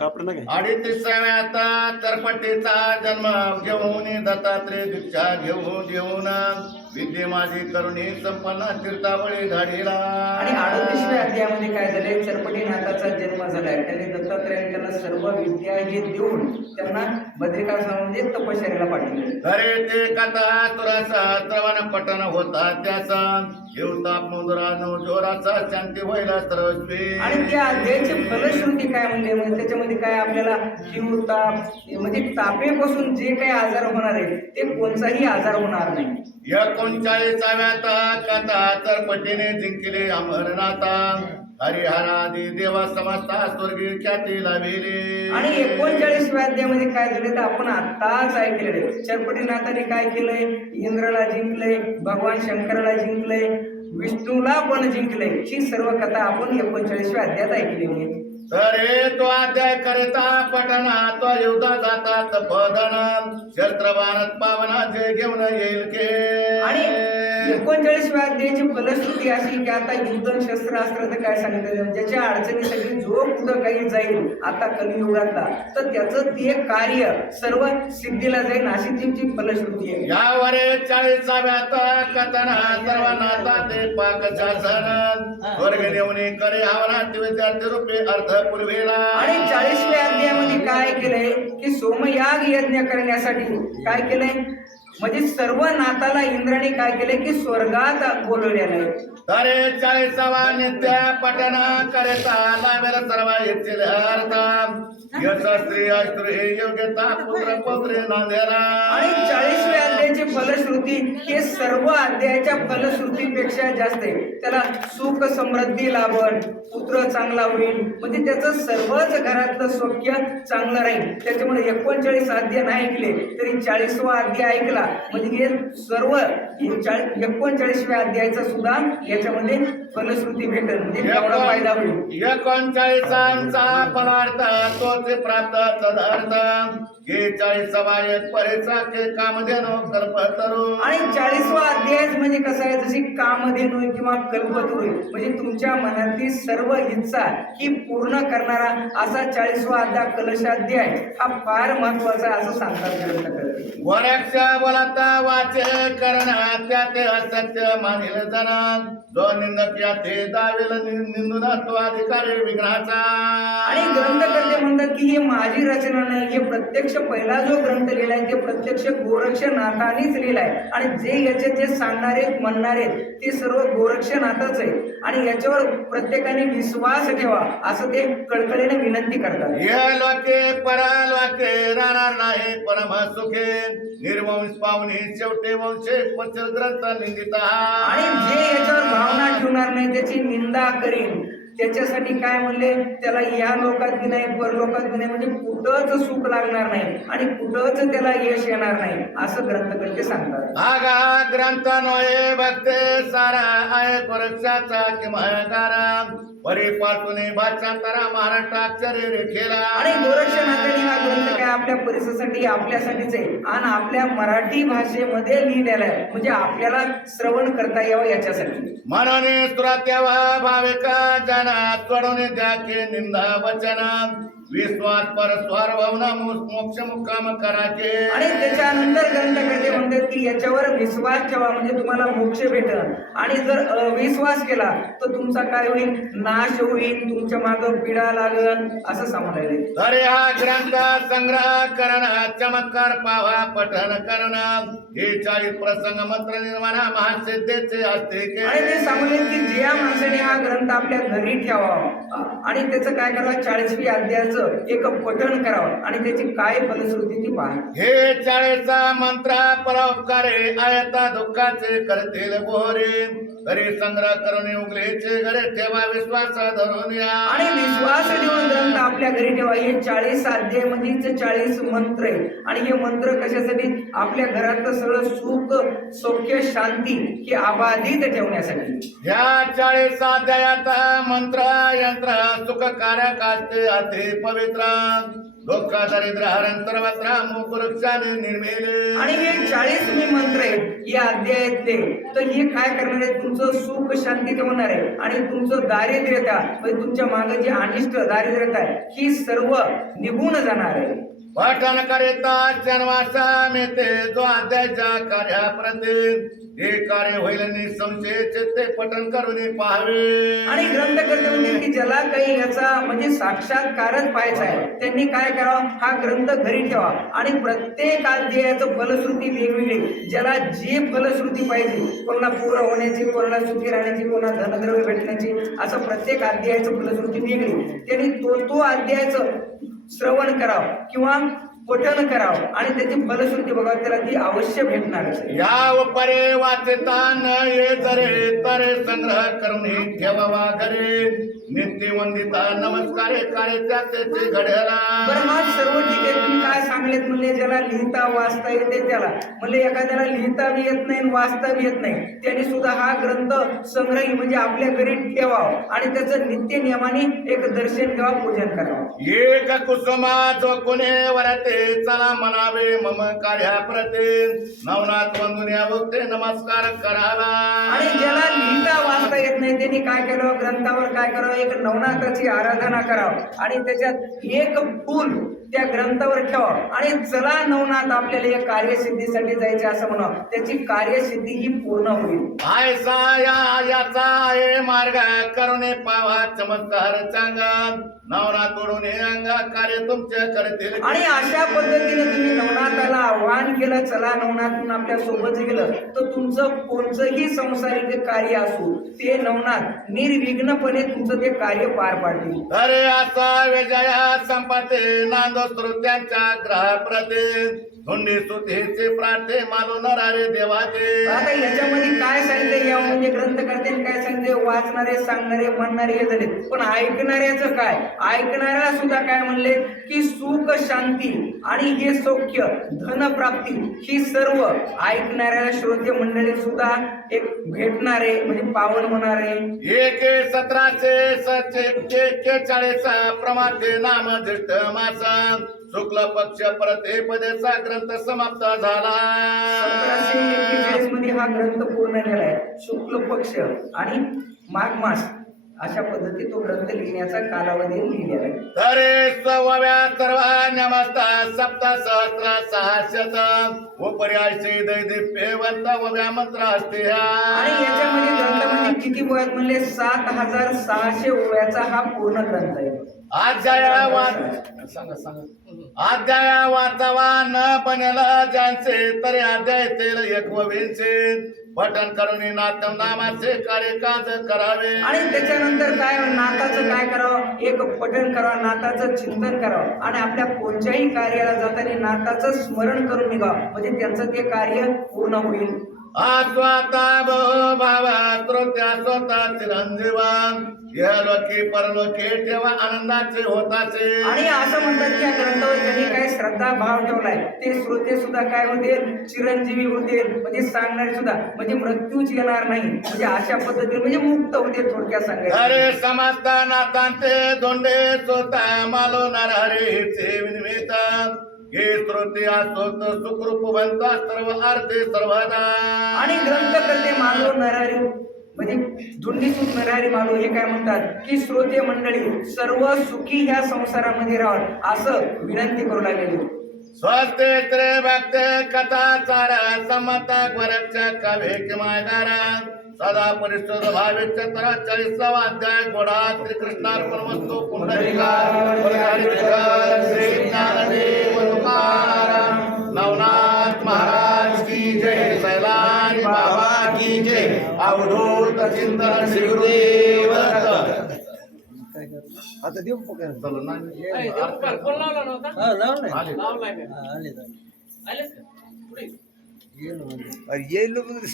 सापडणार काय? अडीतीसाव्यात तरपट्टीचा जन्म घेऊन दत्तात्रय दीक्षा घेऊन घेऊन विद्ये माझी करुणी संपन्न तीर्थावळी धाडीला आणि अडोतीसव्या अध्यायामध्ये काय झालंय? चरपटीनाथाचा जन्म झालाय. त्यांनी दत्तात्रयाने त्यांना सर्व विद्या हे देऊन त्यांना बद्रिकाश्रमामध्ये तपश्चर्याला पाठवले. अरे ते कथा तुरासा श्रवण पठण होता त्याचा. मुंदरा नऊ जोराचा शांती व्हायला सर्वस्वी आणि त्या अध्यायाची फलश्रुती काय म्हणजे म्हणजे त्याच्यामध्ये काय आपल्याला जीव ताप म्हणजे तापेपासून जे काही आजार होणार आहे ते कोणताही आजार होणार नाही. एकोणचाळीसाव्यात कथा चरपटीने जिंकले अमरनाथा हरिहरादी देवा समजता स्वर्गीय ख्याती लाभिले. आणि एकोणचाळीसव्या अध्यायामध्ये काय झाले तर आपण आत्ताच ऐकलेले चरपटीनाथाने काय केलंय? इंद्राला जिंकलंय भगवान शंकराला जिंकलंय विष्णूला पण जिंकलंय. ही सर्व कथा आपण एकोणचाळीसव्या अध्यायात ऐकलेली आहे तर हे तो अध्याय करता पठना तो युद्धा जातात पदन शस्त्र बाणत पावना जे घेऊन येईल के आणि एकोणचाळीसव्या अध्यायाची फलश्रुती अशी की आता युद्ध शस्त्रास्त्र तर काय सांगितलं ज्याच्या अडचणीसाठी जो पुढं काही जाईल आता कलियुगातला. तर त्याचं ते कार्य सर्व सिद्धीला जाईल अशी तिची फलश्रुती आहे. यावरे चाळीसाव्यात कथन सर्वांना ते पाक शासन. स्वर्ग नेऊन करे हवना विद्यार्थी रूपे अर्थ पूर्वेला. आणि चाळीसव्या अध्यायामध्ये काय केलंय की सोमयाग यज्ञ करण्यासाठी काय केलंय? म्हणजे सर्व नाताला इंद्राने काय केलंय की स्वर्गात बोलवलेलं आहे तरे चाळीसावा नित्य पठन करता लावेल सर्व येथील अर्थ यश स्त्री अस्त्री योग्यता पुत्र पौत्रे नांदेला आणि चाळीसव्या अध्यायाची फलश्रुती हे सर्व अध्यायाच्या फलश्रुतीपेक्षा जास्त आहे. त्याला सुख समृद्धी लाभन पुत्र चांगला होईल. म्हणजे त्याचं सर्वच घरातलं सौख्य चांगलं राहील. त्याच्यामुळे एकोणचाळीस अध्याय नाही ऐकले तरी चाळीसवा अध्याय ऐकला. म्हणजे हे सर्व चाळीस एकोणचाळीसव्या अध्यायाचा सुद्धा याच्यामध्ये फलश्रुती भेटेल. म्हणजे एवढा फायदा होईल. एकोणचाळीसांचा फलार्थ तोच प्राप्त हे चाळीसावा एक परेचा के कामधेनो कल्पतरू आणि चाळीसवा अध्याय म्हणजे कसं आहे? जशी कामधेनू किंवा कल्पतरू म्हणजे तुमच्या मनातली सर्व इच्छा ही पूर्ण करणारा असा चाळीसवा अध्याय कलशाध्याय हा फार महत्त्वाचा असं सांगतात ग्रंथकर्ते. वरक्ष बोलता वाचे करणा त्या ते असत्य मानिल जन जो निंदक या ते दावेल निंदून तो अधिकारी विघ्नाचा आणि ग्रंथकर्ते म्हणतात की ही माझी रचना नाही हे प्रत्यक्ष पहिला जो ग्रंथ लिहिलाय ते प्रत्यक्ष गोरक्षनाथानेच लिहिलाय आणि जे याचे जे सांगणारे म्हणणारे ते सर्व गोरक्षनाथच आहे आणि याच्यावर प्रत्येकाने विश्वास ठेवा असं ते कळकळीने विनंती करतात. हे लोके परालोके राहणार नाही परम सुखे निर्वंश पाहुणे शेवटे वंशे पचल ग्रंथ निंदिता आणि जे याच्यावर भावना ठेवणार नाही त्याची निंदा करीन. त्याच्यासाठी काय म्हणले त्याला या लोकात बी नाही परलोकात बी नाही म्हणजे कुठंच सुख लागणार नाही आणि कुठंच त्याला यश येणार नाही असं ग्रंथकर्ते सांगतात. आगा ग्रंथ नोये भक्ते सारा आय परीक्षाचा किमयकारा परिपाटूने भाषांतरा महाराष्ट्राक्षरे रेखेला आणि गोरक्षनाथांनी हा ग्रंथ काय आपल्या परिसरासाठी आपल्यासाठीच आहे आणि आपल्या मराठी भाषेमध्ये लिहिलेला आहे. म्हणजे आपल्याला श्रवण करता यावं याच्यासाठी. म्हणून भाविका जना सोडून द्या की निंदा वचन. विश्वास परस्वार भावना मोक्ष मुक्काम कराचे. आणि त्याच्यानंतर ग्रंथकर्ते म्हणतात की याच्यावर विश्वास ठेवा म्हणजे तुम्हाला मोक्ष भेटल. आणि जर अविश्वास केला तर तुमचा काय होईल? नाश होईल तुमच्या माग पिढा लागल असं सांगायला तरी हा ग्रंथ संग्रह करण चमत्कार पावा पठन करण. हे चाळीस प्रसंग मंत्र निर्माण महासिद्धेचे असते आणि ते सांगले की ज्या माणसाने हा ग्रंथ आपल्या घरी ठेवावं. आणि त्याचं काय करावं? चाळीसवी अध्यायाचं एक पठण करावं. आणि त्याची काय फलश्रुती ती पाहा हे चाळीचा मंत्र परोपकारे आयता दुःखाचे करतील बोरे तरी संग्रह करून उगलेचे घरे ठेवा विश्वास धरून या. आणि विश्वास ठेवून ग्रंथ आपल्या घरी ठेवा. हे चाळीस अध्याय म्हणजे चाळीस मंत्र आहे आणि हे मंत्र कशासाठी? आपल्या घरातलं सगळं सुख सौख्य शांती हे अबाधित ठेवण्यासाठी. या चाळीस अध्यायात मंत्र यंत्र सुखकारक असते अति पवित्र. दुःख दरिद्र मुकुरक्षाने निर्मेले. आणि हे चाळीस मी मंत्र आहेत या अध्यायातले तर हे काय करणार आहे तुमचं सुख शांती होणार आहे. आणि तुमचं दारिद्र्यता म्हणजे तुमच्या मागे जे अनिष्ट दारिद्र्यता आहे ही सर्व निघून जाणार आहे. पठन करिता जन्माचा मेते जो अध्यायच्या कार्याप्रती हे कार्य होईल निसंशय चित्ते पठन करून पाहावे. आणि ग्रंथकर्ते म्हणजे की ज्याला काही याचा म्हणजे साक्षात्कारच पाहायचा आहे त्यांनी काय करावं? हा ग्रंथ घरी ठेवा. आणि प्रत्येक अध्यायाचं फलश्रुती वेगवेगळी. ज्याला जी फलश्रुती पाहिजे कोणाला पूर होण्याची कोणाला सुखी राहण्याची कोणाला धनद्रव्य भेटण्याची असं प्रत्येक अध्यायाचं फलश्रुती वेगळी. त्यांनी तो तो अध्यायाचं श्रवण करावं. किंवा पठन करावं आणि त्याची फलश्रुती बघावं त्याला ती अवश्य भेटणारच आहे. या उपरे वाचता न ये जरे तरे संग्रह करून ठेवावा घरे. नित्य वंदिता नमस्कारे कार्य त्याचे घड्याला. सर्व ठीक आहे. तुम्ही काय सांगलेत म्हणले ज्याला लिहिता वाचता येते त्याला. म्हणले एखाद्याला लिहिता बी येत नाही आणि वाचता बी येत नाही. त्यांनी सुद्धा हा ग्रंथ संग्रही म्हणजे आपल्या घरी ठेवावं. आणि त्याचं नित्य नियमाने एक दर्शन किंवा पूजन करावं. एक कुसुमा जो कुणे वरते चला म्हणावे मम कार्याप्रते. नवनाथ वंदुनिया भक्ते नमस्कार करावा. आणि ज्याला लिहिता वाचता येत नाही त्यांनी काय केलं ग्रंथावर काय करावं? एक नवनाथाची आराधना करावं. आणि त्याच्यात एक फूल त्या ग्रंथावर ठेवावं. आणि चला नवनाथ आपल्याला या कार्यसिद्धीसाठी जायचे असं म्हणावं त्याची कार्यसिद्धी ही पूर्ण होईल. आयसा या याचा आहे मार्ग करुणे पावा चमत्कार चांगा नवरा तोडून हे अंगा कार्य तुमच्या करतील. आणि अशा पद्धतीने तुम्ही नवनाथाला आव्हान केलं चला नवनाथ आपल्यासोबत गेलं तर तुमचं कोणतंही संसारिक कार्य असू ते नवनाथ निर्विघ्नपणे तुमचं ते कार्य पार पाडतील. अरे असा विजया संपते नांदो श्रोत्यांच्या ग्रह प्रते धुंडी प्रार्थे मालो नरारे देवाचे. आता याच्यामध्ये काय सांगितलं या म्हणजे ग्रंथकर्त्यांनी काय सांगितले वाचणारे सांगणारे म्हणणारे हे झाले पण ऐकणाऱ्याचं काय? ऐकणाऱ्याला सुद्धा काय म्हणले? की सुख शांती आणि हे सौख्य धनप्राप्ती ही सर्व ऐकणाऱ्याला श्रोते मंडळी सुद्धा एक भेटणारे म्हणजे पावन होणारे. एक सतराशे सचे एक्केचाळीस प्रमाते नाम धृष्ट मासा. शुक्ल पक्ष प्रते पदेचा ग्रंथ समाप्त झाला. मध्ये हा ग्रंथ पूर्ण झाला आहे शुक्ल पक्ष आणि माघ मास अशा पद्धतीत तो ग्रंथ लिहिण्याचा कालावधी लिहिलेला आहे. तरे सव्या सर्व नमस्ता सप्त सहस्र सहाशत. उपरी आयसे दैदिप्यवंत वव्या मंत्र असते आणि याच्यामध्ये ग्रंथामध्ये किती ओव्यात म्हणले? सात हजार सहाशे ओव्याचा हा पूर्ण ग्रंथ आहे. अध्याया वाच सांगा सांगा. अध्याया वाचावा न बनेला ज्यांचे तरी अध्याय तेल एक वींचे पठन करून नातम नामाचे कार्य काज करावे. आणि त्याच्यानंतर काय नाताचं काय करावं? एक पठण करावं नाताचं चिंतन करावं. आणि आपल्या कोणत्याही कार्याला जाताना नाताचं स्मरण करून निघावं. म्हणजे त्यांचं ते कार्य पूर्ण होईल. श्रोत्या स्वतः चिरंजीवान यलोकी परलोकी ठेवा आनंदाचे होताचे. आणि असं म्हणतात की या ग्रंथावर ज्यांनी काय श्रद्धा भाव ठेवलाय ते श्रोते सुद्धा काय होते? चिरंजीवी होते. म्हणजे सांगणारे सुद्धा. म्हणजे मृत्यूच येणार नाही. म्हणजे अशा पद्धतीने म्हणजे मुक्त होते थोडक्यात सांगायचं. अरे समजता नातांते दोंडे सोता मालो नरहरीचे विनिमित हे श्रोते असोत सुखरूप बनता सर्व अर्थे सर्वदा। आणि ग्रंथकर्ते मानव नरहरी म्हणजे धुंडीतून नरहरी मानव हे काय म्हणतात? की श्रोते मंडळी सर्व सुखी ह्या संसारामध्ये राहावं असं विनंती करू लागलेली. स्वस्ते त्रे भक्ते कथा चार समता वरक्ष कवे किमागारा सदा परिशुद्ध भावे चतरा चाळीसावा अध्याय गोडा श्रीकृष्णार्पण वस्तू पुंडलिका वरदारी विठ्ठल, श्री ज्ञानदेव तुकाराम नवनाथ महाराज की जय सैलानी बाबा की जय अवधूत चिंतन दत्त. आता देऊ चला ना. फोन लावला नव्हता? हा लाव नाही आले. आले येईल